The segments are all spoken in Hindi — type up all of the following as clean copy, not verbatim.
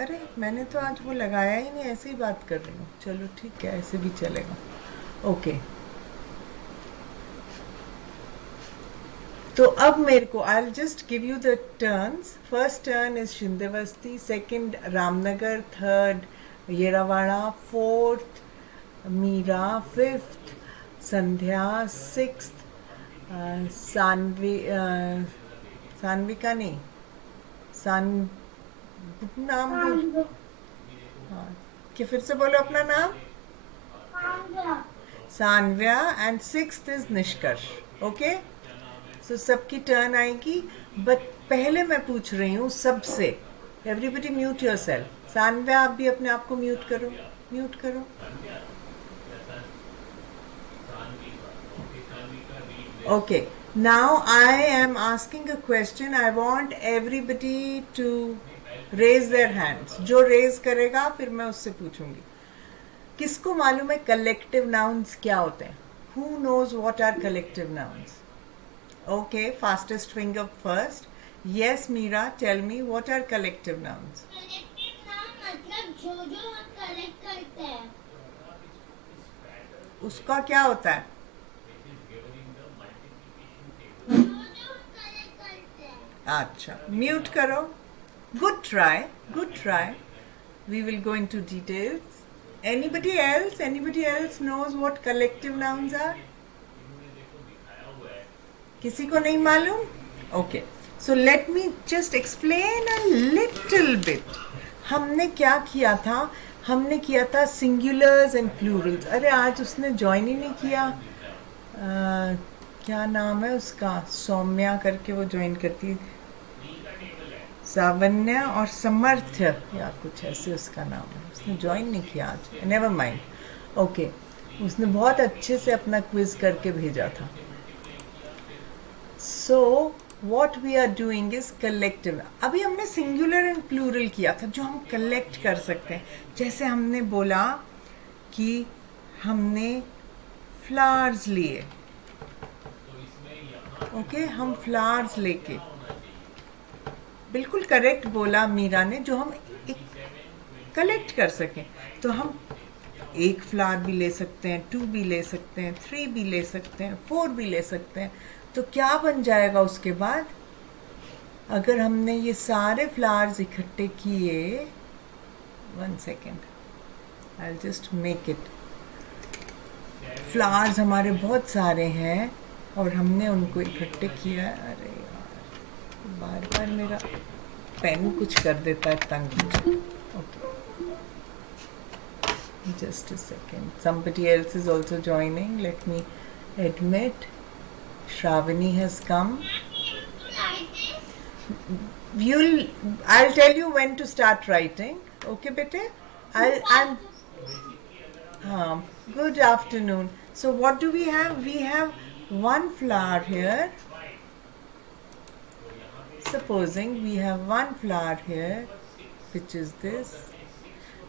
अरे मैंने तो आज वो लगाया ही नहीं, ऐसे ही बात कर रही हूँ। चलो ठीक है, ऐसे भी चलेगा। ओके, तो अब मेरे को I just give you the turns. First turn is Shindevasti, second Ramnagar, third Yerawada, fourth Meera, fifth Sandhya, sixth Sanvika नहीं, सान नाम बोल। हाँ, कि फिर से बोलो अपना नाम। सानव्या एंड सिक्स्थ इज निष्कर्ष। ओके, सो सबकी टर्न आएगी, बट पहले मैं पूछ रही हूँ सबसे। Everybody mute yourself. Sanvya आप भी अपने आप को म्यूट करो, म्यूट करो। Okay, now I am asking a question. I want everybody to raise their hands. जो रेज करेगा फिर मैं उससे पूछूंगी। किसको मालूम है कलेक्टिव नाउन्स क्या होते हैं? Who knows what are collective nouns? Okay, fastest finger first. Yes, Meera, tell me what are collective nouns? Collective noun मतलब जो जो हम कलेक्ट करते हैं। उसका क्या होता है? जो जो हम कलेक्ट करते हैं। अच्छा, म्यूट करो। Good try, good try. We will go into details. Anybody else? Anybody else knows what collective nouns are? किसी को नहीं मालूम? Okay, so let me just explain a little bit. हमने क्या किया था? हमने किया था सिंगुलर्स एंड प्लूरल्स। अरे आज उसने ज्वाइन ही नहीं किया। क्या नाम है उसका? सौम्या करके वो ज्वाइन करती है। सावन्या और समर्थ्य या कुछ ऐसे उसका नाम है। उसने ज्वाइन नहीं किया आज। Never mind. ओके, उसने बहुत अच्छे से अपना क्विज करके भेजा था। So what we are doing is collective. अभी हमने सिंगुलर एंड प्लूरल किया था जो हम कलेक्ट कर सकते हैं। जैसे हमने बोला कि हमने फ्लावर्स लिए। ओके, हम फ्लावर्स लेके, बिल्कुल करेक्ट बोला मीरा ने, जो हम एक कलेक्ट कर सकें। तो हम एक फ्लावर भी ले सकते हैं, 2 भी ले सकते हैं, 3 भी ले सकते हैं, 4 भी ले सकते हैं। तो क्या बन जाएगा उसके बाद? अगर हमने ये सारे फ्लावर्स इकट्ठे किए, 1 second, I just make it. Flowers हमारे बहुत सारे हैं और हमने उनको इकट्ठे किया। अरे यार, बार बार मेरा पेन कुछ कर देता है तंग। Okay, just a second, somebody else is also joining. Let me admit, Shravani has come. I'll tell you when to start writing. Okay bete, I'm good afternoon. So what do we have? We have one flower here. Supposing we have one flower here, which is this.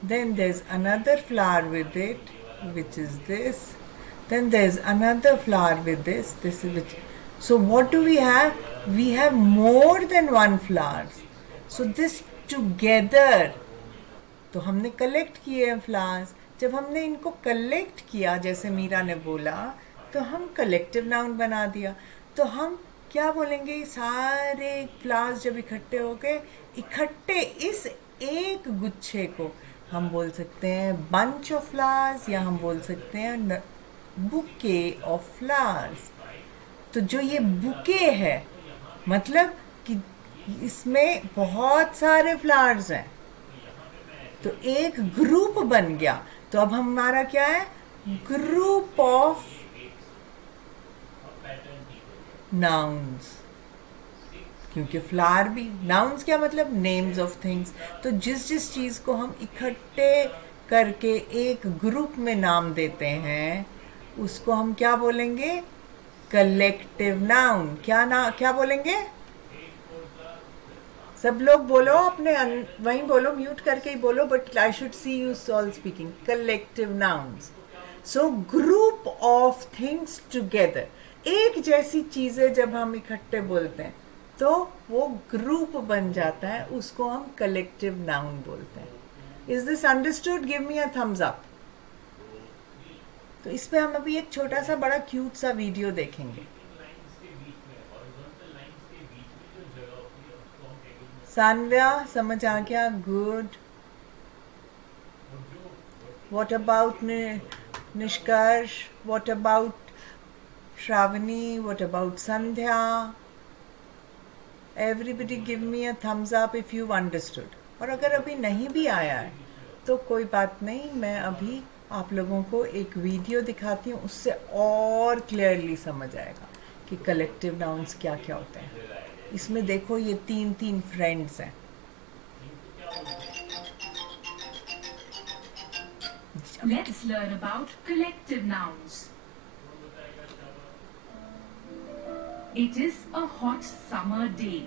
Then there's another flower with it, which is this. Then there's another flower with this. This is which. So what do we have? We have more than one flowers. So this together, तो हमने कलेक्ट किए हैं फ्लावर्स। जब हमने इनको कलेक्ट किया, जैसे मीरा ने बोला, तो हम कलेक्टिव नाउन बना दिया। तो हम क्या बोलेंगे? सारे फ्लावर्स जब इकट्ठे हो गए, इकट्ठे इस एक गुच्छे को हम बोल सकते हैं बंच ऑफ फ्लावर्स, या हम बोल सकते हैं बुके ऑफ फ्लावर्स। तो जो ये बुके है, मतलब कि इसमें बहुत सारे फ्लावर्स हैं, तो एक ग्रुप बन गया। तो अब हमारा क्या है? Group of nouns. क्योंकि फ्लावर भी नाउन्स, क्या मतलब? Names of things. तो जिस जिस चीज़ को हम इकट्ठे करके एक ग्रुप में नाम देते हैं, उसको हम क्या बोलेंगे? Collective noun. क्या बोलेंगे? सब लोग बोलो अपने वहीं बोलो, म्यूट करके ही बोलो, but I should see you all speaking. Collective nouns. So group of things together, एक जैसी चीजें जब हम इकट्ठे बोलते हैं तो वो ग्रुप बन जाता है, उसको हम कलेक्टिव नाउन बोलते हैं. Is this understood? Give me a thumbs up. तो इस पे हम अभी एक छोटा सा बड़ा क्यूट सा वीडियो देखेंगे. सान्व्या समझ आ गया? गुड. व्हाट अबाउट निष्कर्ष? What about Shravani? What about Sandhya? Everybody give me a thumbs up if you understood. और अगर अभी नहीं भी आया है तो कोई बात नहीं, मैं अभी आप लोगों को एक वीडियो दिखाती हूँ, उससे और क्लियरली समझ आएगा कि कलेक्टिव नाउन्स क्या क्या होते हैं. इसमें देखो ये तीन तीन फ्रेंड्स हैं. Let's learn about collective nouns. It is a hot summer day.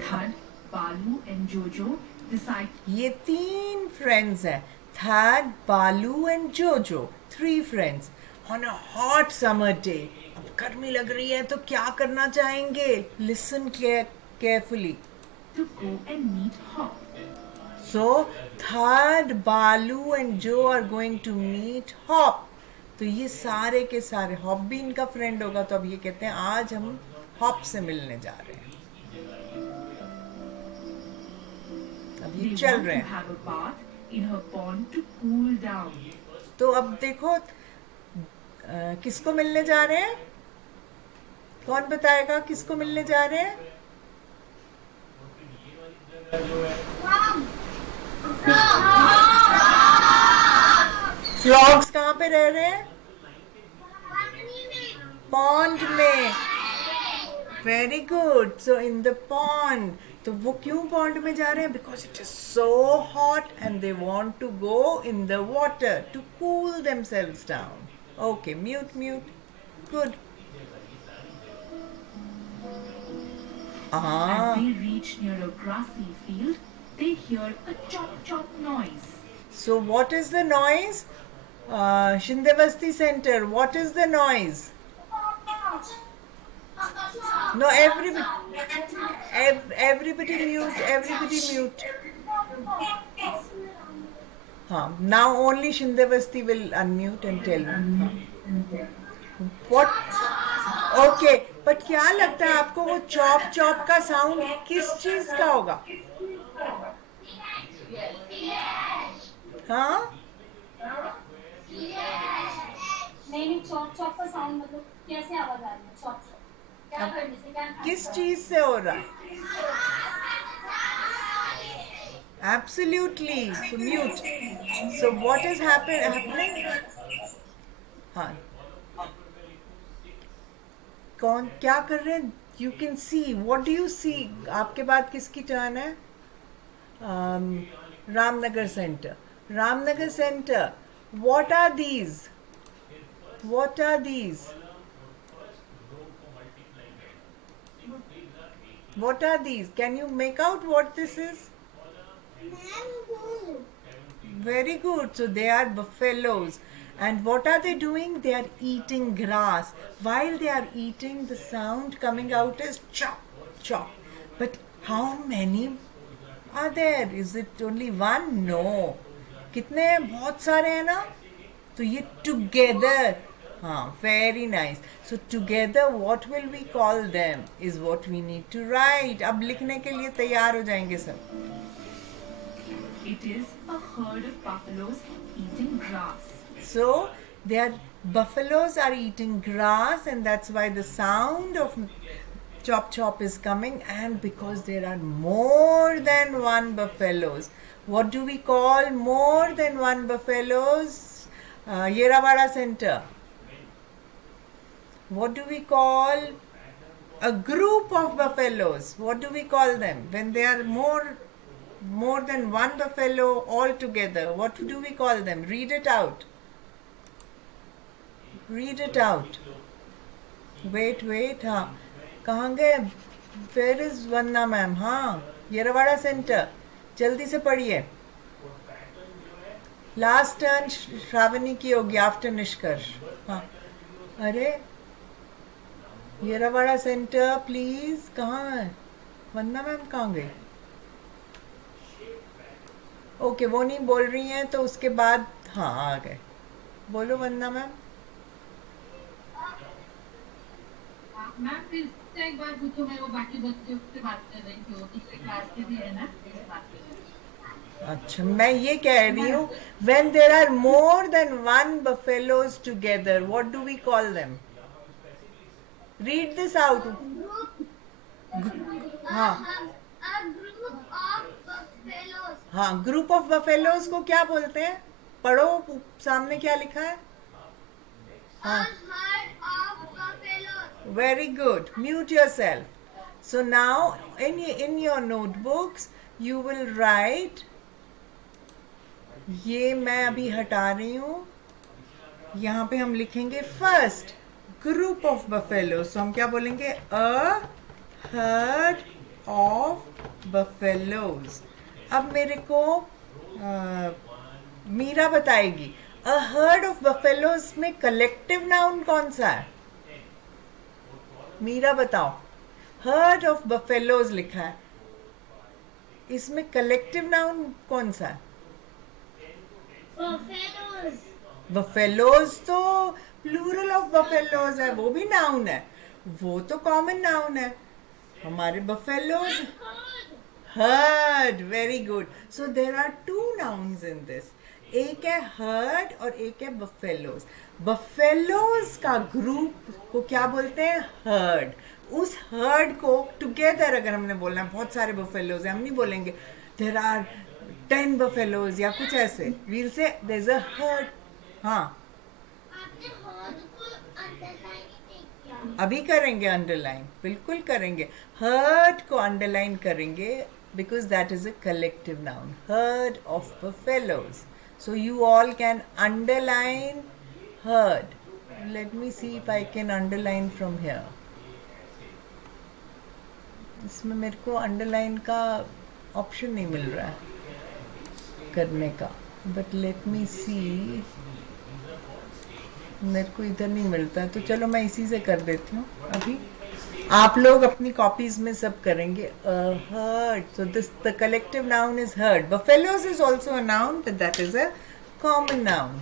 Thad, Balu and Jojo decide. ये तीन फ्रेंड्स हैं. थैड, बालू एंड जोजो. 3 friends on a hot summer day. अब गर्मी लग रही है तो क्या करना चाहेंगे? Listen carefully. To go and meet Hop. So Thad, Balu and Joe are going to meet Hop. तो ये सारे के सारे, हॉप भी इनका फ्रेंड होगा, तो अब ये कहते हैं आज हम हॉप से मिलने जा रहे हैं. अब ये They चल want रहे to हैं. have a bath in her pond to cool down. तो अब देखो किसको मिलने जा रहे हैं? कौन बताएगा किसको मिलने जा रहे हैं? फ्रॉग्स कहाँ पे रह रहे हैं? पॉन्ड में. Very good. So in the pond. तो वो क्यों पॉन्ड में जा रहे हैं? Because it is so hot and they want to go in the water to cool themselves down. Okay, mute mute. Good. As they reach near a grassy field, they hear a chop chop noise. So what is the noise? Shindevasti Center, what is the noise? No, everybody mute, everybody mute. Now only Shindevasti will unmute and tell me. What? Okay, but क्या लगता है आपको वो चॉप चॉप का साउंड किस चीज का होगा? हाँ, नहीं चॉप चॉप का साउंड मतलब कैसे आवाज आ रही है? चॉप चॉप क्या करने से क्या? किस चीज से हो रहा है? Absolutely. So mute. So what is happening? हाँ, कौन क्या कर रहे हैं? You can see. What do you see? आपके बाद किसकी टर्न है? Ramnagar centre. Ramnagar centre, what are these? What are these? What are these? Can you make out what this is? Very good. So they are buffaloes. And what are they doing? They are eating grass. While they are eating, the sound coming out is chop, chop. But how many are there? Is it only one? No. कितने हैं? बहुत सारे हैं ना? तो ये together. हाँ, very nice. So together, what will we call them? Is what we need to write. अब लिखने के लिए तैयार हो जाएंगे सब. It is a herd of buffaloes eating grass. So their buffaloes are eating grass, and that's why the sound of chop chop is coming. And because there are more than one buffaloes, what do we call more than one buffaloes? Yerawada Center. What do we call a group of buffaloes? What do we call them when they are more than one buffalo all together? What do we call them? Read it out. Read it out. Wait. हाँ, कहाँ गए? Where is Vandana ma'am? हाँ, येरवाड़ा सेंटर. जल्दी से पढ़िए. लास्ट टर्न श्रावणी की होगी आफ्टर निष्कर्ष. हाँ, अरे ये रवाड़ा सेंटर प्लीज। कहाँ है वंदना मैम, कहाँ गई? ओके, वो नहीं बोल रही हैं तो उसके बाद हाँ आ गए। बोलो वंदना मैम। मैम फिर से एक बार पूछो, मैं वो बाकी बच्चों से बात कर रही थी, वो दूसरे क्लास के भी है ना, उससे बात कर रही थी। अच्छा, मैं ये कह रही हूँ when there are more than one buffaloes together, what do we call them? Read this out. हाँ A group of buffaloes. हाँ, ग्रुप ऑफ बफेलोज को क्या बोलते हैं? पढ़ो सामने क्या लिखा है। A herd of buffaloes. Very good. Mute yourself. So now in your notebooks you will write, ये मैं अभी हटा रही हूँ, यहाँ पे हम लिखेंगे फर्स्ट ग्रुप ऑफ बफेलोज। तो हम क्या बोलेंगे? A herd of buffaloes. अब मेरे को मीरा बताएगी, अ हर्ड ऑफ बफेलोज में कलेक्टिव नाउन कौन सा है? मीरा बताओ। हर्ड ऑफ बफेलोज लिखा है, इसमें कलेक्टिव नाउन कौन सा है? Buffaloes. बफेलोज तो प्लूरल ऑफ बफेलोज है, वो भी नाउन है, वो तो कॉमन नाउन है। हमारे buffaloes herd. Very good. So there are two nouns in this, एक है हर्ड और एक है बफेलोज। बफेलोज का ग्रुप को क्या बोलते हैं? हर्ड। उस हर्ड को टुगेदर अगर हमने बोलना है, बहुत सारे बफेलोज हैं, हम नहीं बोलेंगे देर आर 10 बफेलोज या कुछ ऐसे, वील से देयर इज अ हर्ड। हाँ, आपने herd को underline नहीं किया. अभी करेंगे अंडरलाइन, बिल्कुल करेंगे। हर्ड को अंडरलाइन करेंगे because that is a collective noun, heard of buffaloes. So you all can underline heard. Let me see if I can underline from here. इसमें मेरे को अंडरलाइन का ऑप्शन नहीं मिल रहा है करने का, बट लेट मी सी। मेरे को इधर नहीं मिलता है, तो चलो मैं इसी से कर देती हूँ अभी। आप लोग अपनी कॉपीज में सब करेंगे। Herd, so this the collective noun is herd. Buffaloes is also a noun, but that is a common noun.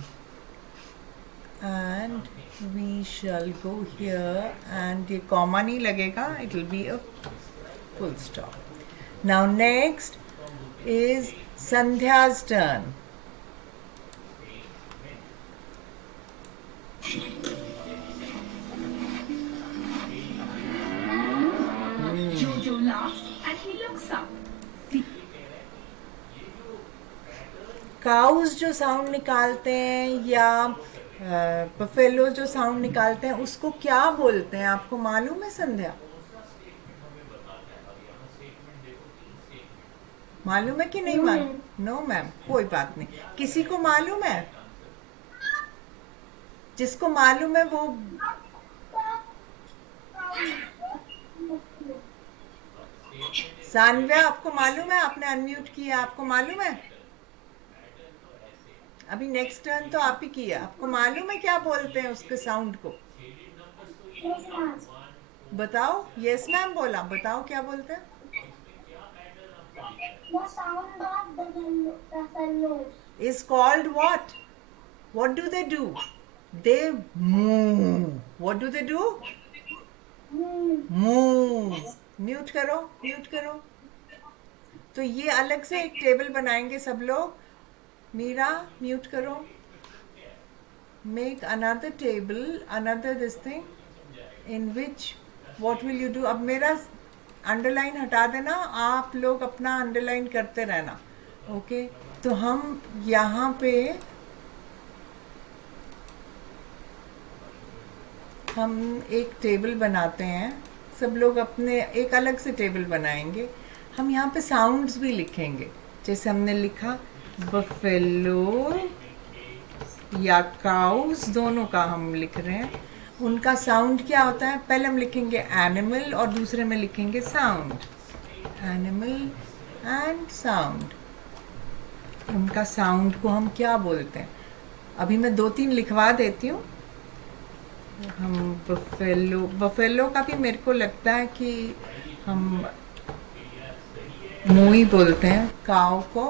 And we shall go here, and ये कॉमा नहीं लगेगा, it will be a full stop. Now next is Sandhya's turn. Jojo laughs and he looks up. Cows जो साउंड निकालते हैं या बफेलो जो साउंड निकालते हैं उसको क्या बोलते हैं, आपको मालूम है संध्या? मालूम है कि नहीं मालूम? नो मैम, कोई बात नहीं। किसी को मालूम है? जिसको मालूम है वो सानव्या, आपको मालूम है? आपने अनम्यूट किया, आपको मालूम है? अभी नेक्स्ट टर्न तो आप ही किया, आपको मालूम है क्या बोलते हैं उसके साउंड को? बताओ। यस मैम बोला, बताओ क्या बोलते हैं? The sound of buffaloes. Is called what? What do they do? They moo. What do they do? Moo. Mute करो, म्यूट करो। तो ये अलग से एक टेबल बनाएंगे सब लोग। मीरा म्यूट करो। Make another table, another this thing, in which what will you do? अब मेरा अंडरलाइन हटा देना, आप लोग अपना अंडरलाइन करते रहना, ओके? तो हम यहाँ पे हम एक टेबल बनाते हैं, सब लोग अपने एक अलग से टेबल बनाएंगे। हम यहाँ पे साउंड्स भी लिखेंगे, जैसे हमने लिखा बफेलो या काउस, दोनों का हम लिख रहे हैं। उनका साउंड क्या होता है? पहले हम लिखेंगे एनिमल और दूसरे में लिखेंगे साउंड। एनिमल एंड साउंड, उनका साउंड को हम क्या बोलते हैं? अभी मैं 2-3 लिखवा देती हूँ। हम बफेलो का भी मेरे को लगता है कि हम मुंह ही बोलते हैं, काव को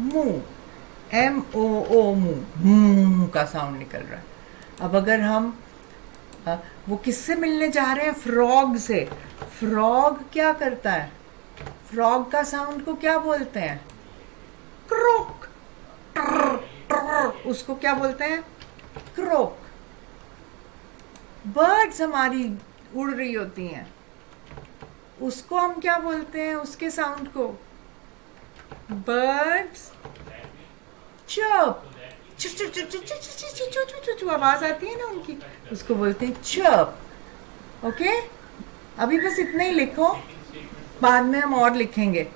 मुंह, MOO मुंह का साउंड निकल रहा है। अब अगर हम वो किससे मिलने जा रहे हैं? फ्रॉग से। फ्रॉग क्या करता है? फ्रॉग का साउंड को क्या बोलते हैं? क्रोक। ट्र, ट्र, उसको क्या बोलते हैं? क्रोक। बर्ड्स हमारी उड़ रही होती हैं, उसको हम क्या बोलते हैं? उसके साउंड को बर्ड्स चर्प। आवाज आती है ना उनकी, उसको बोलते हैं चर्प। ओके, अभी बस इतना ही लिखो, बाद में हम और लिखेंगे,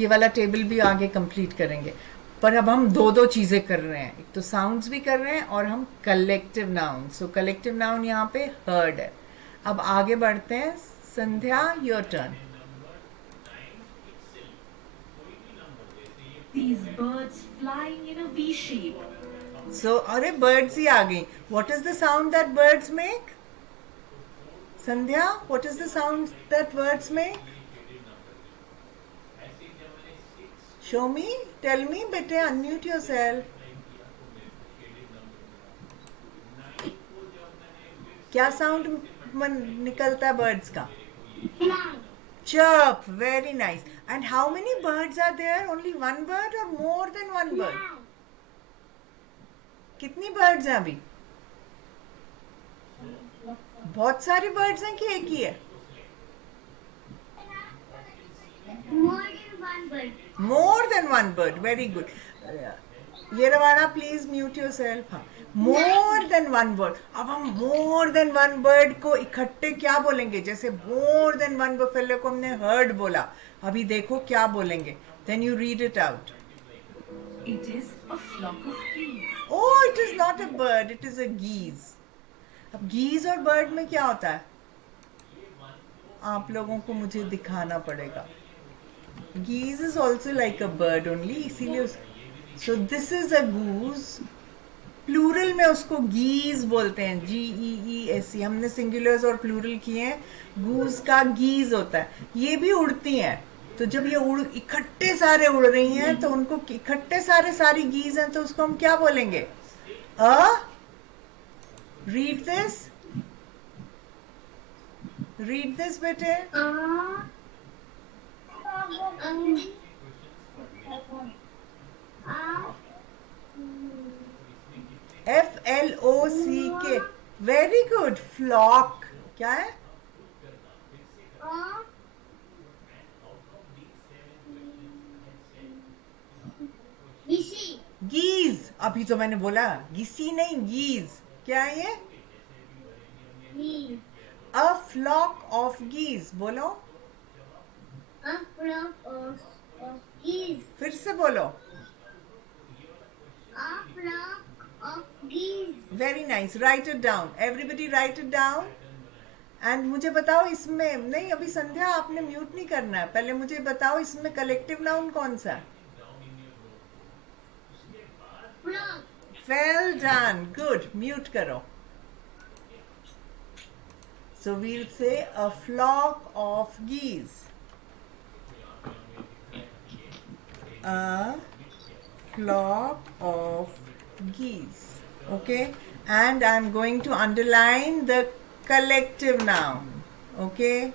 ये वाला टेबल भी आगे कंप्लीट करेंगे। पर अब हम दो दो चीजें कर रहे हैं, एक तो साउंड्स भी कर रहे हैं और हम collective noun. So collective noun यहाँ पे हर्ड है। अब आगे बढ़ते हैं। Sandhya, your turn. These birds flying in a V shape. So अरे birds ही आ गई। What is the sound that birds make? Sandhya, what is the sound that birds make? Show me, tell me, बेटे, unmute yourself. क्या साउंड निकलता है birds का? Chirp. Very nice. And how many birds are there? Only one bird or more than one bird? कितनी birds हैं अभी? बहुत सारी birds हैं कि एक ही है? More than one bird. More than one bird. Very good. ये रवाना, please mute yourself. हाँ, more than one bird. अब हम more than one bird को इकट्ठे क्या बोलेंगे? जैसे more than one buffalo को हमने herd बोला, अभी देखो क्या बोलेंगे। Then you read it out. It is a flock of geese. Oh, it is not a bird, it is a geese. अब geese और bird में क्या होता है? आप लोगों को मुझे दिखाना पड़ेगा। Geese is also like a bird only, इसीलिए so this is a goose. Plural में उसको geese बोलते हैं, GEESE। हमने सिंगुलर्स और प्लूरल किए हैं। गूज का गीज होता है। ये भी उड़ती हैं, तो जब ये इकट्ठे सारे उड़ रही हैं तो उनको इकट्ठे सारी गीज हैं, तो उसको हम क्या बोलेंगे? रीड दिस बेटे। FLOCK। Very good. फ्लॉक क्या है? गीज। अभी तो मैंने बोला गिसी नहीं, गीज। क्या है ये? A flock of geese. बोलो, A flock of geese. फिर से बोलो। A flock of geese. Very nice. Right it down, everybody right it down. And मुझे बताओ इसमें, नहीं अभी संध्या आपने म्यूट नहीं करना है, पहले मुझे बताओ इसमें कलेक्टिव नाउन कौन सा? Flock. Well done, good. Mute करो। So we'll say a flock of geese. A flock of geese. Okay, and I'm going to underline the collective noun. Okay,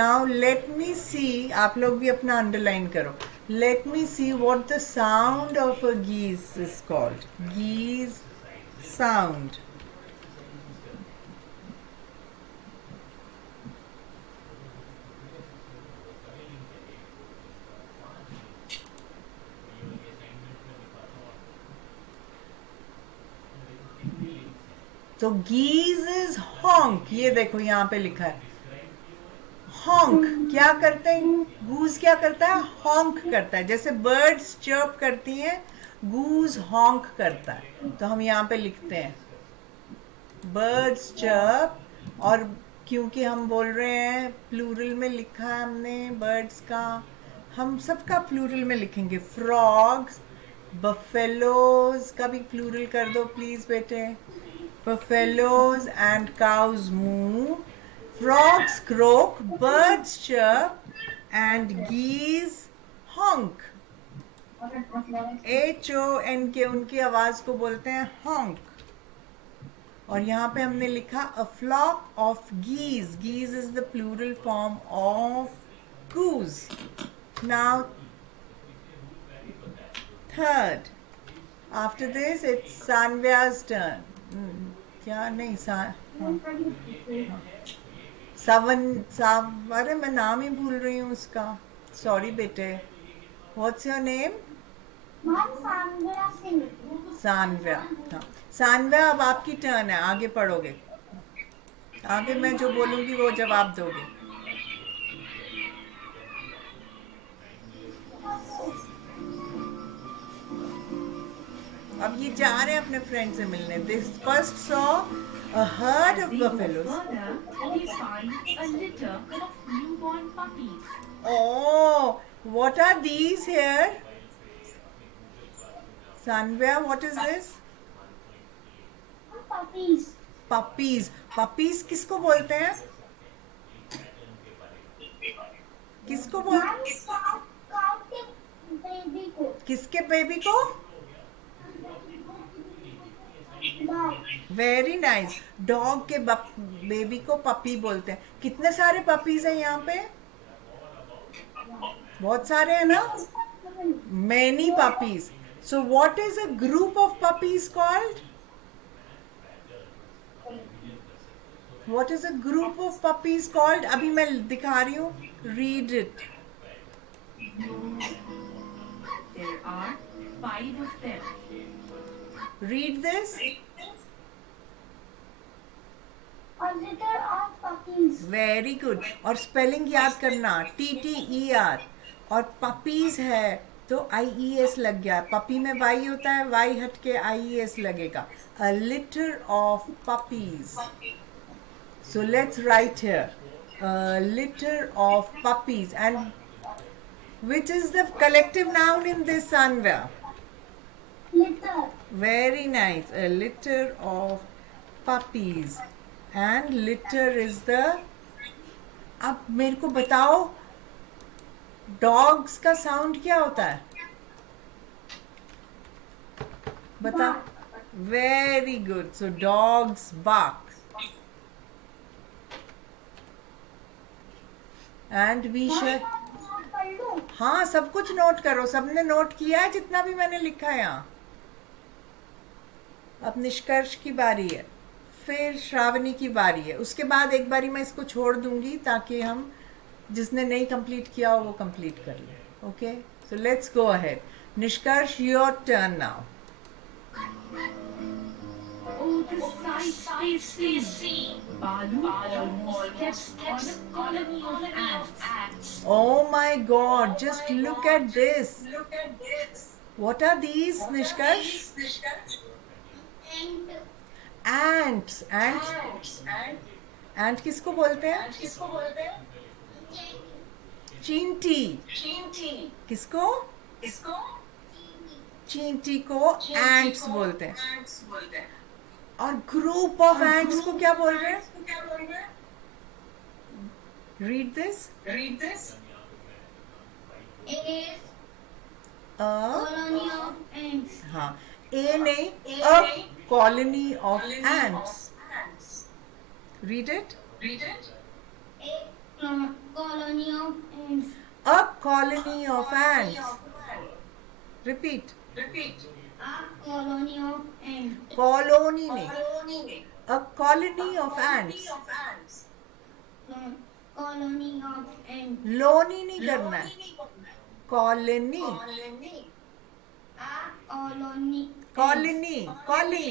now let me see, आप लोग भी अपना underline करो. Let me see what the sound of a geese is called. Geese sound. तो गीज इज हॉन्क। ये देखो यहाँ पे लिखा है हॉन्क। क्या करते हैं? गूज क्या करता है? हॉन्क करता है। जैसे बर्ड्स चर्प करती हैं, गूज हॉन्क करता है। तो हम यहाँ पे लिखते हैं बर्ड्स चर्प, और क्योंकि हम बोल रहे हैं प्लूरल में लिखा है हमने बर्ड्स का, हम सबका प्लूरल में लिखेंगे। फ्रॉग्स, बफेलोज का भी प्लूरल कर दो प्लीज बेटे। buffaloes and cows moo, frogs croak, birds chirp, and geese honk. HONK उनकी आवाज को बोलते हैं honk. और यहाँ पे हमने लिखा a flock of geese. Geese is the plural form of goose. Now third. After this it's Sanvya's turn. क्या नहीं अरे मैं नाम ही भूल रही हूँ उसका. Sorry बेटे. What's your name? सांव्या सिंह. सान्व्या. हाँ सान्व्या, अब आपकी टर्न है. आगे पढ़ोगे. आगे मैं जो बोलूंगी वो जवाब दोगे. अब ये जा रहे हैं अपने फ्रेंड से मिलने. This first saw a herd of buffaloes. Further, he finds a litter of newborn puppies. Oh, what are these here? Sanvya, what is this? Puppies. Puppies. Puppies किसको बोलते हैं? किसको बोलते? Cow के baby को. किसके बेबी को? Dog. Very nice. डॉग के बेबी को पपी बोलते हैं. कितने सारे पपीज हैं यहाँ पे? बहुत सारे हैं ना? Many puppies. So what is a group of puppies called? What is a group of puppies called? अभी मैं दिखा रही हूँ. Read it. There are 5 of them. Read this. A litter of puppies. Very good. और स्पेलिंग याद करना. TTER. और पपीज है तो IES लग गया. पपी में Y होता है, Y हट के IES लगेगा. A litter of puppies. So let's write here. A litter of puppies. And which is the collective noun in this, Sanvya? Litter. Very nice. A litter of puppies. And litter is the. अब मेरे को बताओ डॉग्स का साउंड क्या होता है? बता. Very good. So dogs bark. And we share. पढ़ लूं? हाँ सब कुछ नोट करो. सबने नोट किया है जितना भी मैंने लिखा है यहाँ. अब निष्कर्ष की बारी है, फिर श्रावणी की बारी है. उसके बाद एक बारी मैं इसको छोड़ दूंगी ताकि हम जिसने नहीं कंप्लीट किया हो वो कंप्लीट कर ले. Okay, so let's go ahead. Nishkarsh, your turn now. Oh, the sight they see. Balu almost steps on a colony of ants. Oh my God, just look at this. What are these, Nishkarsh? And Ants. Ants. Ant किसको बोलते हैं? चींटी. किसको? चींटी को ants बोलते हैं. और ग्रुप ऑफ एंट्स को क्या बोल रहे हैं? Read this. is a colony of ants. हाँ, ए नहीं, a colony of ants. Read it. A colony of ants. A colony of ants. Repeat. A colony of ants. Colony नहीं, a colony of ants. Colony of ants. लोनी नहीं करना है. कॉलोनी. A colony. कॉलोनी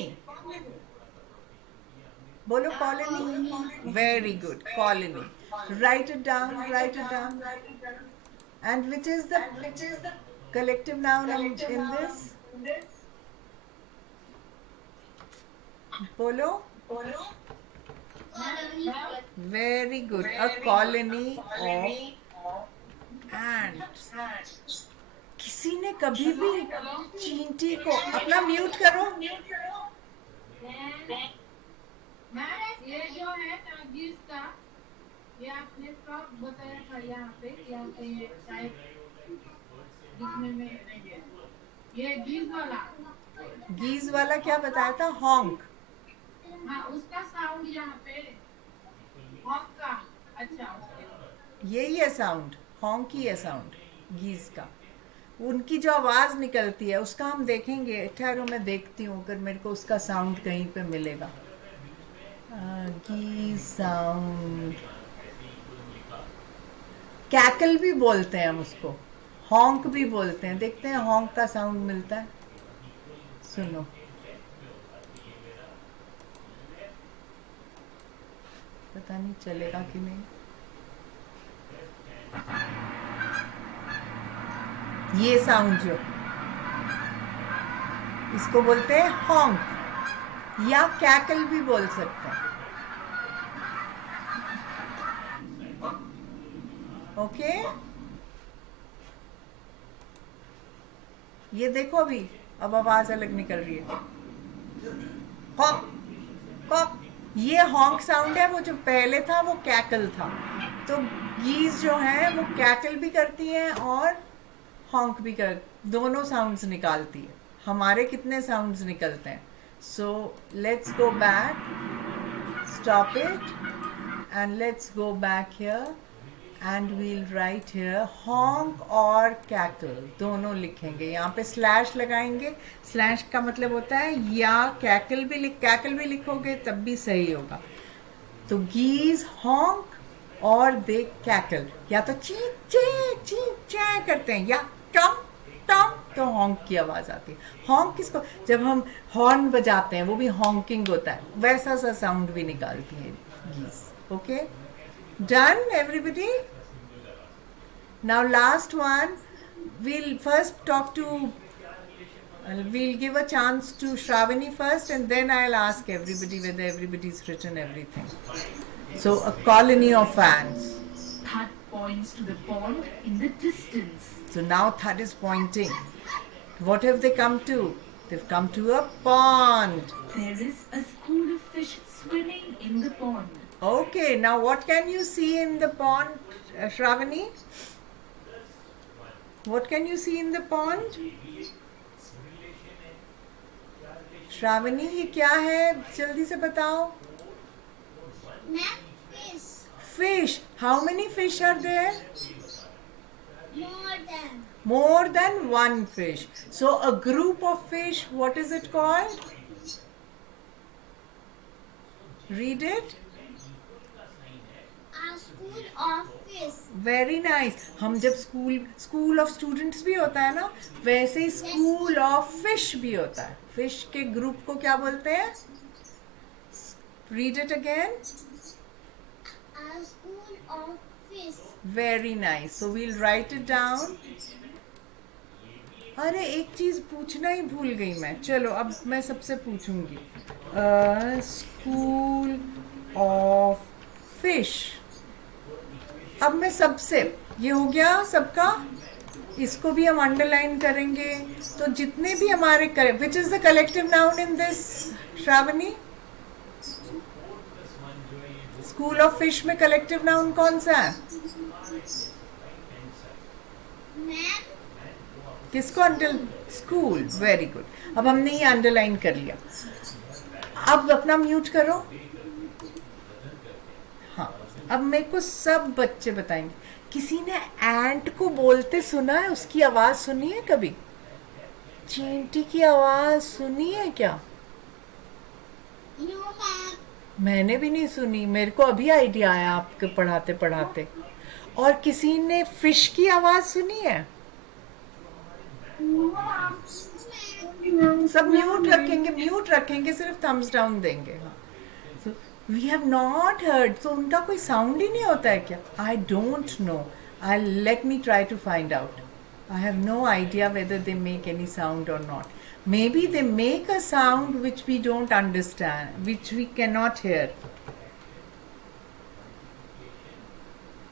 बोलो. Colony. Very good. Colony. Write it down. And which is the collective noun in this? Bolo. Colony. Very good. A colony of ants. किसी ने कभी भी चींटी को अपना म्यूट करो. मैम ये जो है ना गीज का, ये आपने फ्रॉक बताया था यहाँ पे शायद दिखने में नहीं है। ये गीज वाला, गीज वाला क्या बताया था? हॉन्क। हाँ उसका साउंड यहाँ पे हॉक का। अच्छा ओके। यही है साउंड, हॉन्क ही है साउंड गीज का। उनकी जो आवाज़ निकलती है उसका हम देखेंगे। ठहरो मैं देखती हूँ अगर मेरे को उसका साउंड कहीं पे मिलेगा। गीज साउंड, कैकल भी बोलते हैं हम उसको, हॉन्क भी बोलते हैं। देखते हैं हॉन्क का साउंड मिलता है। सुनो, पता नहीं चलेगा कि नहीं। ये साउंड जो, इसको बोलते हैं हॉन्क या कैकल भी बोल सकते हैं। ओके, ये देखो अभी अब आवाज अलग निकल रही है। कॉक कॉक, ये हॉन्क साउंड है। वो जो पहले था वो कैकल था। तो गीज जो है वो कैकल भी करती हैं और हॉन्क भी कर, दोनों साउंड्स निकालती है। हमारे कितने साउंड्स निकलते हैं? So let's go back, stop it and let's go back here and we'll write here honk और कैकल दोनों लिखेंगे। यहाँ पे स्लैश लगाएंगे। स्लैश का मतलब होता है या कैकल भी लिखोगे तब भी सही होगा। तो गीज हॉन्क और दे कैकल, या तो ची चे करते हैं या टम टम, तो हॉन्क की आवाज आती है। हॉन्क किसको, जब हम हॉर्न बजाते हैं वो भी हॉन्किंग होता है, वैसा सा साउंड भी निकालती है geese. Okay, done everybody. Now last one, we'll first talk to, we'll give a chance to Shravani first and then I'll ask everybody whether everybody's written everything. So a colony of ants. Thud points to the pond in the distance. So now Thud is pointing. What have they come to? They've come to a pond. There is a school of fish swimming in the pond. Okay, now what can you see in the pond, Shravani? What can you see in the pond? Shravani ये क्या है, जल्दी से बताओ। Ma'am, fish. Fish. How many fish are there? More than. More than one fish. So a group of fish, what is it called? Read it. A school of fish. Very nice. हम जब स्कूल ऑफ स्टूडेंट्स भी होता है ना, वैसे ही स्कूल ऑफ फिश भी होता है। फिश के ग्रुप को क्या बोलते हैं? Read it again. A school of fish. Very nice, so we'll write it down. अरे एक चीज पूछना ही भूल गई मैं, चलो अब मैं सबसे पूछूंगी। School of fish. अब मैं सबसे, ये हो गया सबका, इसको भी हम अंडरलाइन करेंगे। तो जितने भी हमारे, which is the collective noun in this Shravani? School of fish में कलेक्टिव नाउन कौन सा है? Ma'am, किसको अंडर, स्कूल। वेरी गुड, अब हमने ये अंडरलाइन कर लिया। अब अपना म्यूट करो। हाँ, अब मेरे को सब बच्चे बताएंगे। किसी ने एंट को बोलते सुना है? उसकी आवाज सुनी है कभी? चींटी की आवाज सुनी है क्या? no, ma'am. मैंने भी नहीं सुनी, मेरे को अभी आइडिया आया आपके पढ़ाते पढ़ाते। और किसी ने फिश की आवाज सुनी है? सब म्यूट रखेंगे, सिर्फ थम्स डाउन देंगे। We have not heard. तो उनका कोई साउंड ही नहीं होता है क्या? I don't know, I let me try to find out. I have no idea whether they make any sound or not. Maybe they make a sound which we don't understand, which we cannot hear.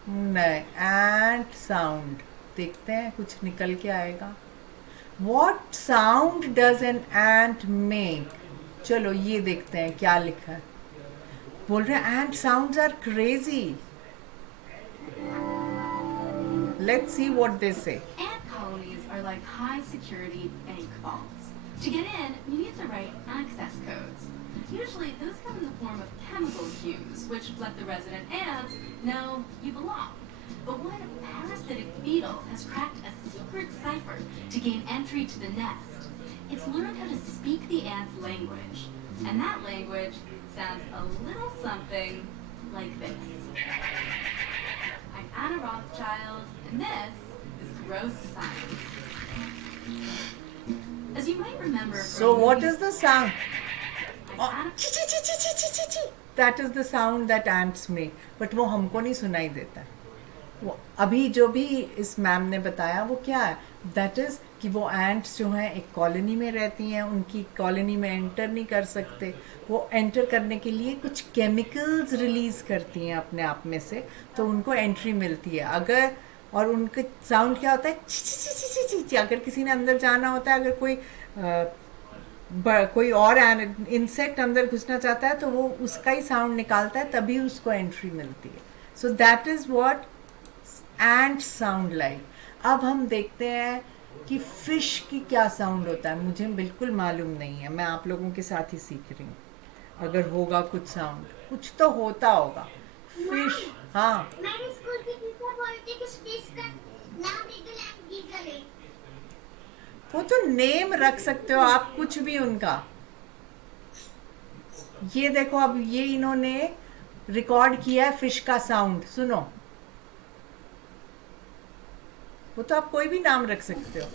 नहीं, ant sound। देखते हैं कुछ निकल के आएगा। What sound does an ant make? चलो ये देखते हैं क्या लिखा है। बोल रहे हैं ant sounds are crazy. Let's see what they say. Ant colonies are like high-security bank vaults. To get in, you need the right access codes. Usually, those come in the form of chemical cues, which let the resident ants know you belong. But one parasitic beetle has cracked a secret cipher to gain entry to the nest. It's learned how to speak the ant's language. And that language sounds a little something like this. I'm Anna Rothschild, and this is Gross Science. As you might remember from So what is the sound? I'm Anna- That is the sound that ants make. But वो हमको नहीं सुनाई देता. वो अभी जो भी इस मैम ने बताया वो क्या है? That is कि वो ants जो हैं एक कॉलोनी में रहती हैं, उनकी कॉलोनी में एंटर नहीं कर सकते. वो एंटर करने के लिए कुछ केमिकल्स रिलीज करती हैं अपने आप में से, तो उनको एंट्री मिलती है. अगर और उनका साउंड क्या होता है? ची ची ची ची ची ची. अगर किसी ने अंदर जाना होता है, अगर कोई और इंसेक्ट अंदर घुसना चाहता है तो वो उसका ही साउंड निकालता है, तभी उसको एंट्री मिलती है. So that is what ends sound like. अब हम देखते हैं कि फिश की क्या साउंड होता है. मुझे बिल्कुल मालूम नहीं है, मैं आप लोगों के साथ ही सीख रही हूँ. अगर होगा कुछ साउंड, कुछ तो होता होगा. फिश, हाँ मेरे स्कूल की टीचर बोलती कि फिश का नाम ईगल एंड ईगल है. वो तो नेम रख सकते हो आप कुछ भी उनका. ये देखो, अब ये इन्होंने रिकॉर्ड किया है फिश का साउंड. सुनो, वो तो आप कोई भी नाम रख सकते हो.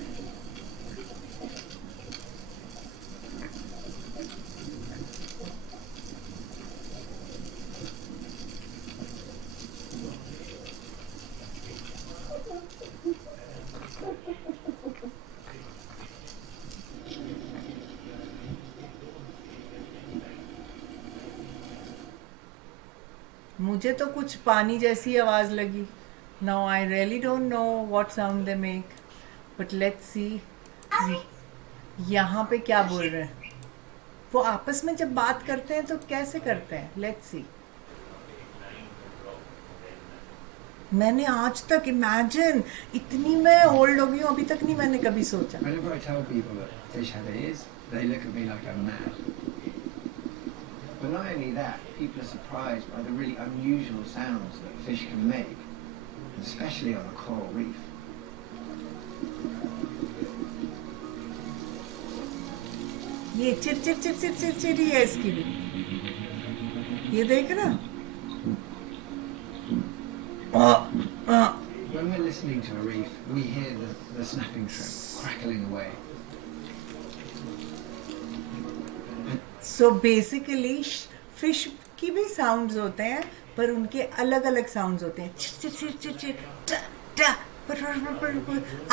मुझे तो कुछ पानी जैसी आवाज लगी. Now I really don't know what sound they make, but let's see यहाँ पे क्या बोल रहे हैं. वो आपस में जब बात करते हैं तो कैसे करते हैं? Let's see. मैंने आज तक इमेजिन, इतनी मैं ओल्ड हो गई हूँ, अभी तक नहीं मैंने कभी सोचा. Whenever I tell people that fish have ears, they look at me like I'm mad. But not only that, people are surprised by the really unusual sounds that fish can make, especially on a coral reef. ये चिर चिर चिर चिर चिर चिर ही है इसकी भी. ये देख ना. When we're listening to a reef, we hear the snapping shrimp crackling away. So basically fish की भी साउंड्स होते हैं, पर उनके अलग अलग साउंड्स होते हैं. चिर चिर चिर चिर चिर टा टा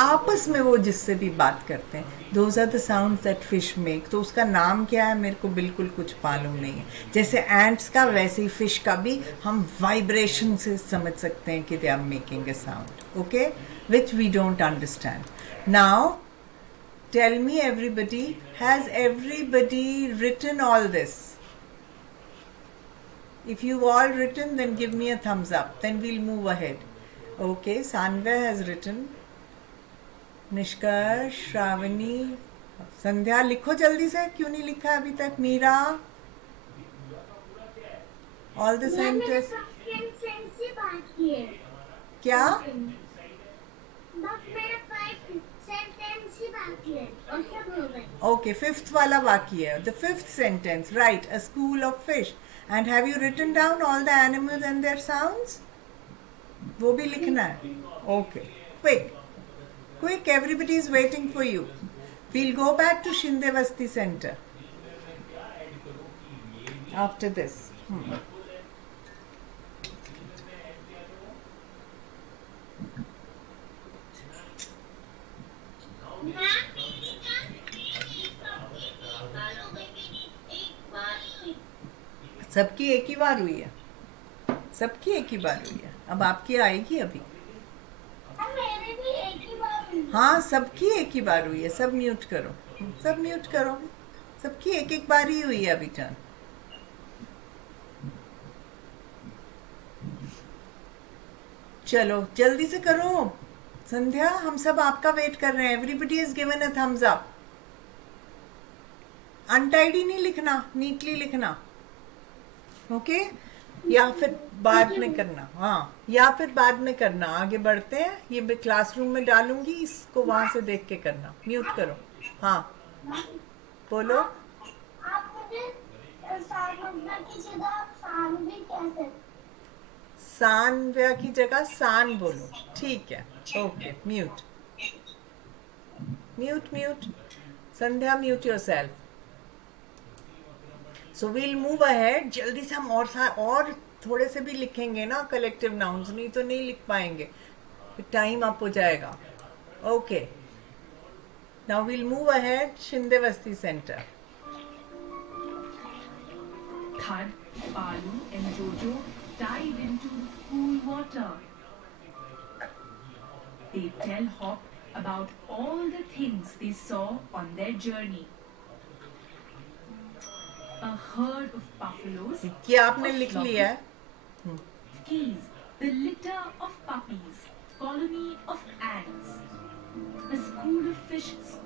आपस में वो जिससे भी बात करते हैं. Those are the sounds that fish make. तो उसका नाम क्या है मेरे को बिल्कुल कुछ मालूम नहीं है. जैसे एंट्स का, वैसे ही फिश का भी हम वाइब्रेशन से समझ सकते हैं कि they are making a sound. Okay, which we don't understand. Now tell me everybody, has everybody written all this? If you've all written, then give me a thumbs up, then we'll move ahead. Okay, Sanvya has written. Nishkarsh, Shravani, Sandhya, लिखो जल्दी से. क्यों नहीं लिखा है अभी तक? Meera, all the centers. Sentence ही बाकी है. क्या? बस मेरा 5 सेंटेंस ही बाकी है और सब हो गए. Okay, fifth वाला बाकी है. The fifth sentence, right, a school of fish. And have you written down all the animals and their sounds? वो भी लिखना है. Okay, quick, quick, everybody is waiting for you. We'll go back to Shindevasti Center after this. सबकी एक ही बार हुई है. सबकी एक ही बार हुई है. अब आपकी आएगी अभी. मेरे भी एक ही बार हुई. हाँ, सबकी एक ही बार हुई है. सब म्यूट करो, सब म्यूट करो. सबकी एक एक बार ही हुई है अभी टर्न. चलो जल्दी से करो संध्या, हम सब आपका वेट कर रहे हैं. Everybody is given a thumbs up. Untidy नहीं लिखना, नीटली लिखना. ओके या फिर बाद में करना. हाँ, या फिर बाद में करना. आगे बढ़ते हैं. ये मैं क्लासरूम में डालूंगी, इसको वहां से देख के करना. म्यूट करो. हाँ बोलो. आप मुझे सानव्या की जगह सानवी कैसे? सानव्या की जगह सान बोलो. ठीक है. Okay. Mute mute mute. Sandhya mute yourself. So we'll move ahead. जल्दी से हम और थोड़े से भी लिखेंगे ना कलेक्टिव नाउन्स, नहीं तो नहीं लिख पाएंगे, टाइम अप हो जाएगा. Okay now we'll move ahead. Shindevasti centre. Thud, Balu and Jojo dive into the cool water. They tell Hop about all the things they saw on their journey. A herd of buffaloes, ये आपने लिख लिया है. geese, the litter of puppies, colony of ants, a school of fishes.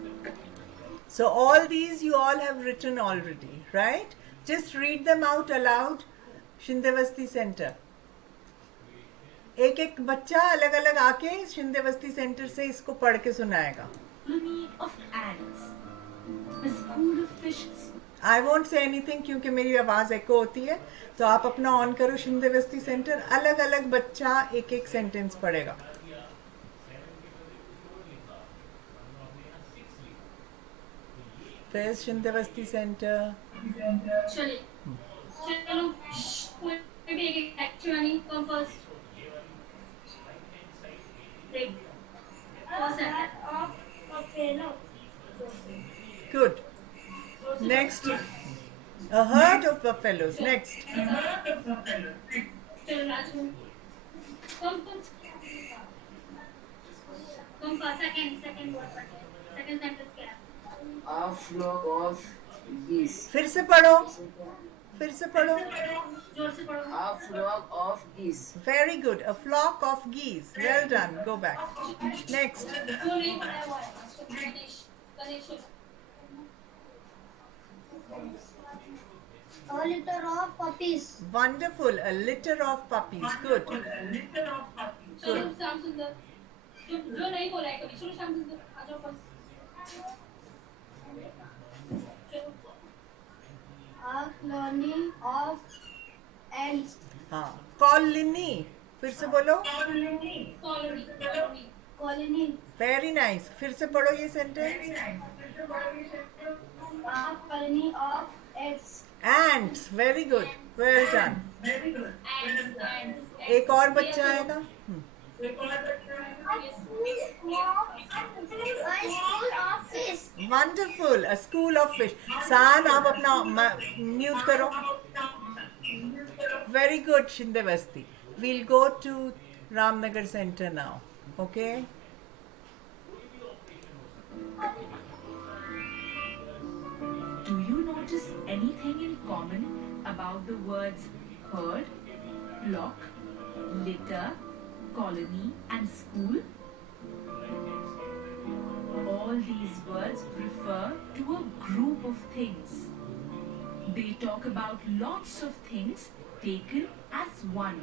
So all these you all have written already, right? Just read them out aloud. Shindevasti centre. एक एक बच्चा अलग अलग आके शिंदेवस्ती सेंटर से इसको पढ़ के सुनाएगा. Colony of ants, a school of fishes. I want say anything क्योंकि मेरी आवाज एको होती है. तो आप अपना ऑन करो शिंदेवस्ती सेंटर. अलग अलग बच्चा एक एक सेंटेंस पढ़ेगा. फिर शिंदेवस्ती सेंटर. चलिए चलो कोई भी एक एक्चुअली कम फर्स्ट. देख फर्स्ट है. Good. Next. A herd of buffaloes. Next. चलो राजू कम सेकंड वर्ड पढ़ते हैं. सेकंड सेंटेंस क्या है? A flock of geese. फिर से पढ़ो. फिर से पढ़ो. जोर से पढ़ो. A flock of geese. Very good. A flock of geese. Well done. Go back. Next. जो नहीं पढ़ा हुआ है Ganesh Ganesh. A litter of puppies. Wonderful. A litter of puppies. Good. चलो श्याम सुंदर. जो नहीं बोला है कभी. चलो श्याम सुंदर आ जाओ फर्स्ट. चलो A colony of ants. हाँ. Colony. फिर से बोलो. कॉलोनी. Colony. Very nice. फिर से पढ़ो ये sentence. A colony of ants. Ants. Very good. Well done. एक और बच्चा आएगा. A school of fish. Wonderful. A school of fish. सान आप अपना म्यूट करो. Very good, Shindevasti. We'll go to Ramnagar Center now. Okay? Do you notice anything in common about the words herd, flock, litter, colony, and school? All these words refer to a group of things. They talk about lots of things taken as one.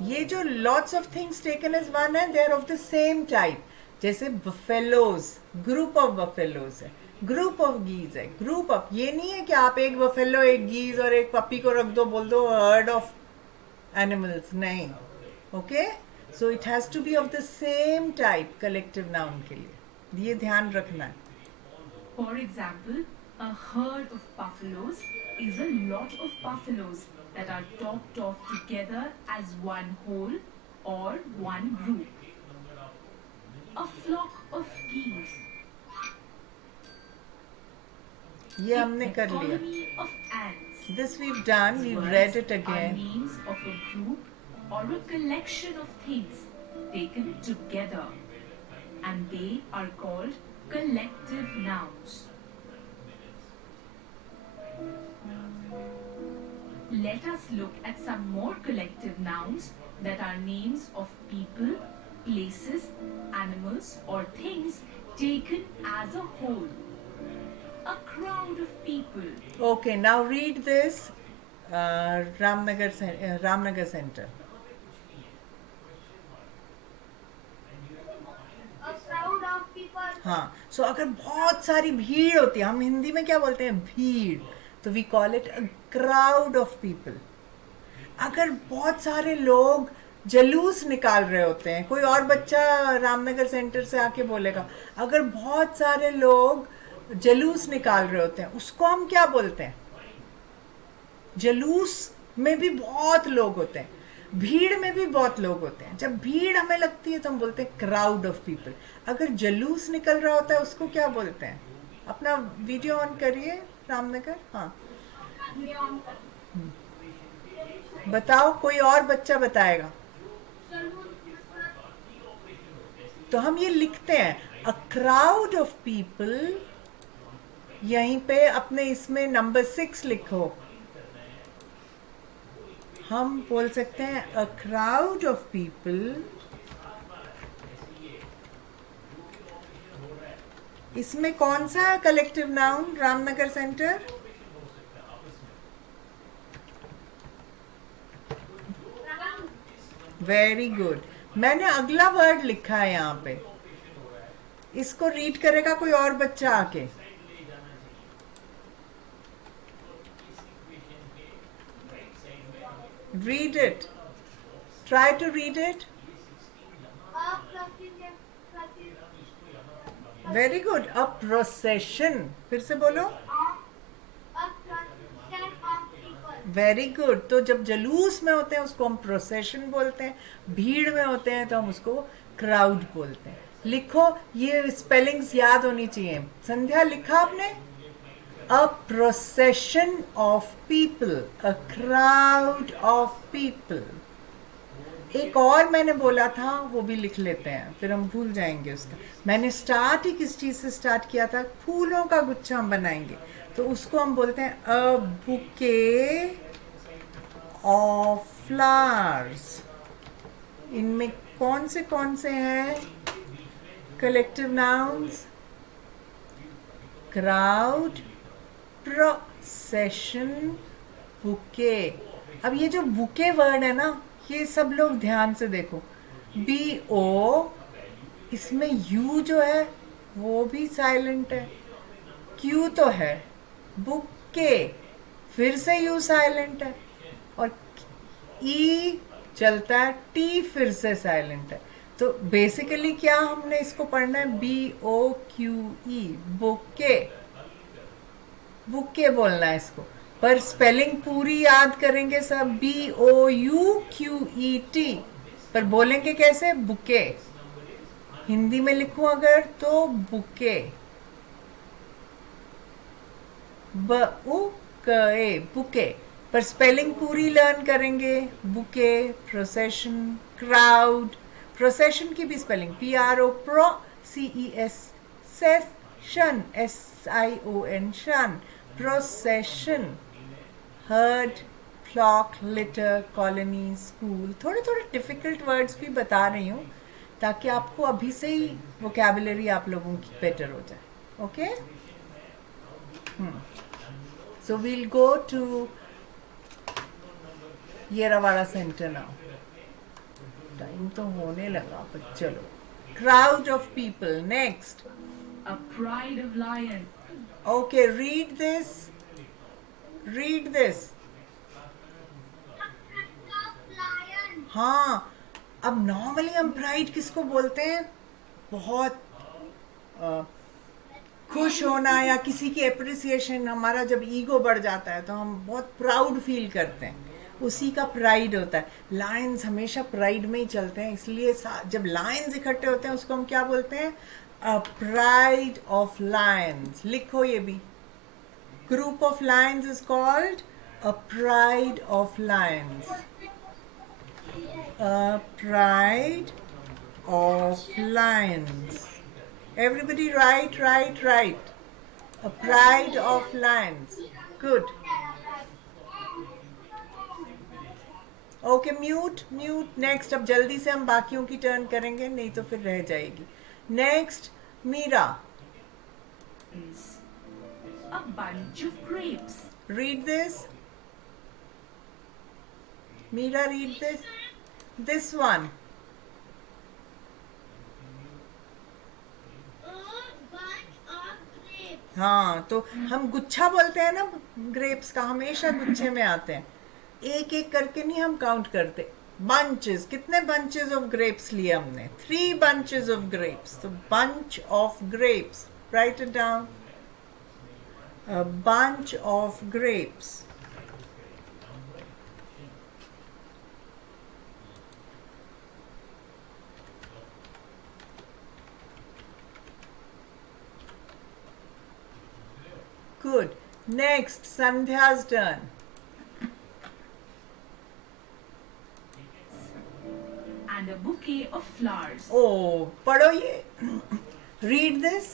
ये जो lots of things taken as one है, they are of the same type. जैसे buffaloes, group of buffaloes है, group of geese है, group of. ये नहीं है कि आप एक buffalo, एक geese और एक puppy को रख दो, बोल दो herd of animals. नहीं. Okay? So it has to be of the same type, collective noun के लिए. ये ध्यान रखना है. For example, a herd of buffaloes is a lot of buffaloes that are topped off together as one whole or one group. A flock of geese ये हमने is a कर लिया. colony of ants. This we've done. We've read it Are again. names of a group or a collection of things taken together, and they are called collective nouns. Let us look at some more collective nouns that are names of people, places, animals, or things taken as a whole. A crowd of people. Okay, now read this. Ramnagar Center. A crowd of people. हाँ, सो अगर बहुत सारी भीड़ होती है, हम हिंदी में क्या बोलते हैं? भीड़. तो we call it a crowd of people. अगर बहुत सारे लोग जलूस निकाल रहे होते हैं, कोई और बच्चा रामनगर सेंटर से आके बोलेगा, अगर बहुत सारे लोग जलूस निकाल रहे होते हैं, उसको हम क्या बोलते हैं? जलूस में भी बहुत लोग होते हैं, भीड़ में भी बहुत लोग होते हैं. जब भीड़ हमें लगती है तो हम बोलते हैं क्राउड ऑफ पीपल. अगर जलूस निकल रहा होता है उसको क्या बोलते हैं? अपना वीडियो ऑन करिए रामनगर. हाँ, बताओ, कोई और बच्चा बताएगा. तो हम ये लिखते हैं अ क्राउड ऑफ पीपल. यहीं पे अपने इसमें नंबर 6 लिखो. हम बोल सकते हैं अ क्राउड ऑफ पीपल. इसमें कौन सा collective noun Ramnagar centre? Very good. मैंने अगला वर्ड लिखा है यहाँ पे. इसको रीड करेगा कोई और बच्चा आके? Read it. Try to read it. Very good. A procession. फिर से बोलो. Very good. तो जब जलूस में होते हैं उसको हम प्रोसेशन बोलते हैं, भीड़ में होते हैं तो हम उसको क्राउड बोलते हैं. लिखो, ये स्पेलिंग्स याद होनी चाहिए. संध्या, लिखा आपने? A procession of people, a crowd of people. एक और मैंने बोला था, वो भी लिख लेते हैं, फिर हम भूल जाएंगे उसका. मैंने स्टार्ट ही किस चीज से स्टार्ट किया था? फूलों का गुच्छा हम बनाएंगे, तो उसको हम बोलते हैं a bouquet of flowers. इनमें कौन से हैं collective nouns? Crowd, procession, bouquet. अब ये जो बुके वर्ड है ना, ये सब लोग ध्यान से देखो. BO, इसमें U जो है वो भी साइलेंट है, Q तो है, बुके फिर से U साइलेंट है, और E चलता है, T फिर से साइलेंट है. तो बेसिकली क्या हमने इसको पढ़ना है? BOQE, bouquet. बुके बोलना है इसको, पर स्पेलिंग पूरी याद करेंगे सब. BOUQET, पर बोलेंगे कैसे? बुके. हिंदी में लिखूं अगर तो बुके, बुके, बुके, पर स्पेलिंग पूरी लर्न करेंगे. Bouquet, procession, crowd. प्रोसेशन की भी spelling PRO, pro, CES, session, SION, shun. Procession. Herd, flock, litter, colony, school. थोड़े थोड़े डिफिकल्ट वर्ड्स भी बता रही हूँ ताकि आपको अभी से ही वोकैबुलरी आप लोगों की बेटर हो जाए. Okay, so we'll go to Yerawada centre now. Time तो होने लगा, पर चलो. Crowd of people. Next. A pride of lion. Okay, read this. Read this. हाँ, अब नॉर्मली हम प्राइड किसको बोलते हैं? बहुत खुश होना या किसी की एप्रिसिएशन. हमारा जब ईगो बढ़ जाता है तो हम बहुत प्राउड फील करते हैं, उसी का प्राइड होता है. लायंस हमेशा प्राइड में ही चलते हैं, इसलिए जब लायंस इकट्ठे होते हैं उसको हम क्या बोलते हैं? A pride of lions. लिखो ये भी. Group of lions is called a pride of lions. A pride of lions. Everybody write. A pride of lions. Good. Okay, mute mute. Next, अब जल्दी से हम बाकियों की टर्न करेंगे, नहीं तो फिर रह जाएगी। Next, Meera, is a bunch of grapes. Read this. Meera, read this, this one. हाँ, तो हम गुच्छा बोलते हैं ना ग्रेप्स का, हमेशा गुच्छे में आते हैं, एक एक करके नहीं हम काउंट करते। बंचेस, कितने बंचेस ऑफ ग्रेप्स लिए हमने? 3 bunches of grapes। तो bunch of grapes, write it down, a bunch of grapes। Good. Next, Sandhya's turn. And a bouquet of flowers. Oh, पढ़ो ये। Read this.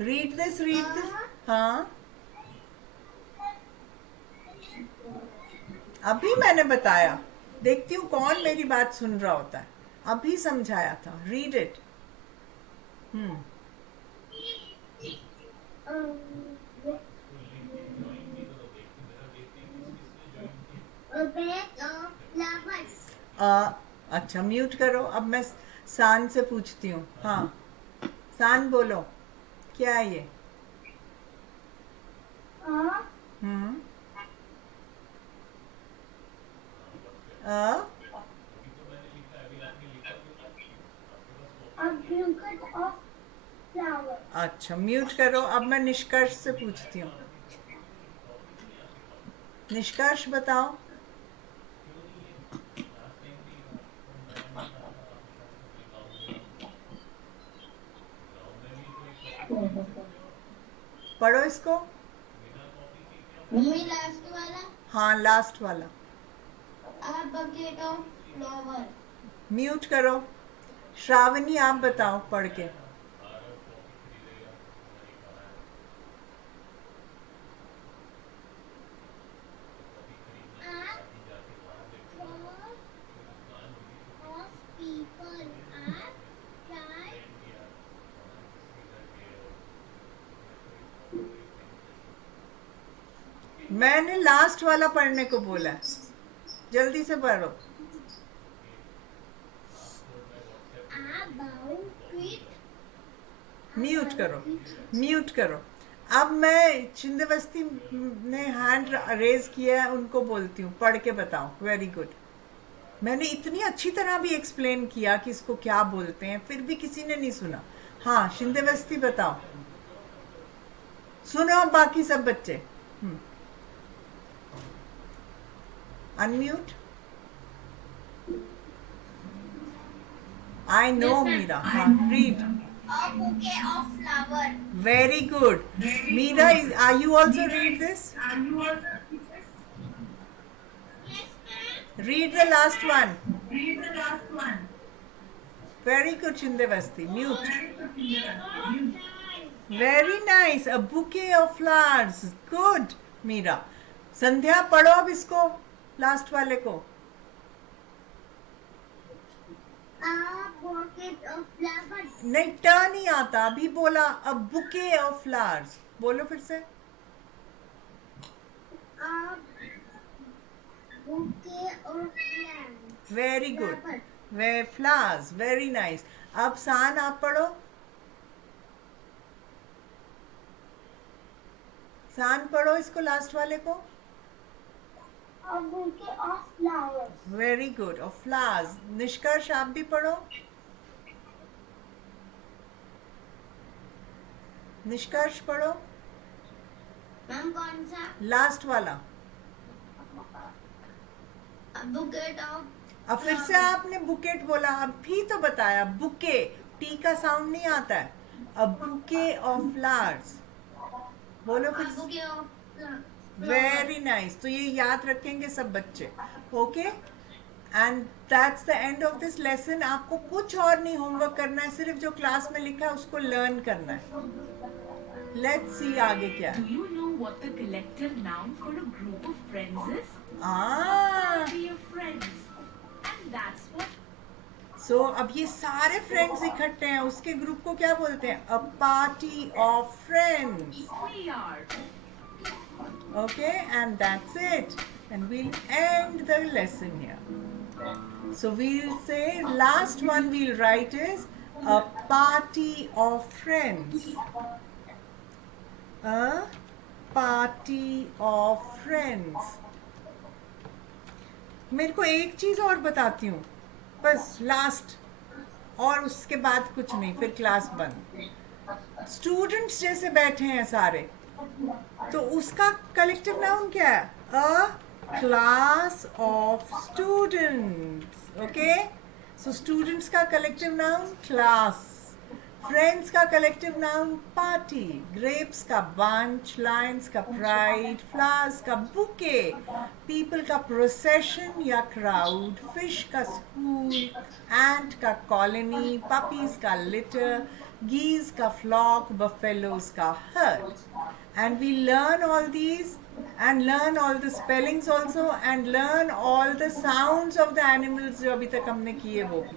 Read this, read this. हाँ, अभी मैंने बताया, देखती हूँ कौन मेरी बात सुन रहा होता है। अभी समझाया था। Read it. अच्छा, म्यूट करो। अब मैं सान से पूछती हूँ। हाँ, सान बोलो, क्या है ये? अच्छा, म्यूट करो। अब मैं निष्कर्ष से पूछती हूँ। निष्कर्ष बताओ। पढ़ो इसको। मम्मी, लास्ट वाला। हाँ, लास्ट वाला। A bucket of flower. Mute करो। श्रावणी, आप बताओ पढ़ के। मैंने लास्ट वाला पढ़ने को बोला है, जल्दी से पढ़ो। म्यूट करो, म्यूट करो। अब मैं छिंदवस्ती ने हैंड रेज किया है, उनको बोलती हूँ, पढ़ के बताओ। Very good. मैंने इतनी अच्छी तरह भी एक्सप्लेन किया कि इसको क्या बोलते हैं, फिर भी किसी ने नहीं सुना। हाँ, छिंदवस्ती बताओ। सुनो बाकी सब बच्चे। Unmute. I know, Meera. Read. A bouquet of flower. Very good. Meera, are you also read this? Yes, ma'am. Read the last one. Read the last one. Very good, Shindevasti. Mute. Nice. Very nice. A bouquet of flowers. Good, Meera. संध्या, पढ़ो अब इसको, लास्ट वाले को। A bucket of flowers. नहीं, टर्न नहीं आता, अभी बोला a bouquet of flowers। बोलो फिर से। A bouquet of flowers. Very good. Way flowers, very nice. अब सान, आप पढ़ो। सान पढ़ो इसको, लास्ट वाले को। A bouquet of flowers. Very good. और फ्लावर्स। निष्कर्ष, आप भी पढ़ो। निष्कर्ष पढ़ो, मैम, कौन सा? लास्ट वाला। A bucket of. अब फिर से आपने बुकेट बोला, अभी तो बताया। बुके, टी का साउंड नहीं आता है। अ बुके ऑफ फ्लावर्स बोलो फिर। A bouquet of flowers. Very nice. तो ये याद रखेंगे सब बच्चे। Okay, and that's the end of this lesson. आपको कुछ और नहीं होमवर्क करना है, सिर्फ जो क्लास में लिखा है उसको लर्न करना है। लेट्स सी आगे क्या है। Do you know what the collective noun for a group of friends is? Ah, Party of friends. And that's what so अब ये सारे फ्रेंड्स इकट्ठे हैं, उसके ग्रुप को क्या बोलते हैं? A party of friends. we are. Okay, and that's it. And we'll end the lesson here. So we'll say last one we'll write is a party of friends. A party of friends. मेरे को एक चीज और बताती हूँ, बस लास्ट, और उसके बाद कुछ नहीं, फिर क्लास बंद. स्टूडेंट्स जैसे बैठे हैं सारे, तो उसका कलेक्टिव नाउन क्या है? अ class of students. Okay, so students का कलेक्टिव नाउन क्लास, फ्रेंड्स का कलेक्टिव नाउन पार्टी, ग्रेप्स का बंच, लायंस का प्राइड, फ्लावर्स का बुके, पीपल का प्रोसेशन या क्राउड, फिश का स्कूल, एंट का कॉलोनी, पपीज का लिटर, geese का flock, buffaloes का herd. And we learn all these and learn all the spellings also and learn all the sounds of the animals जो अभी तक हमने किए वो भी.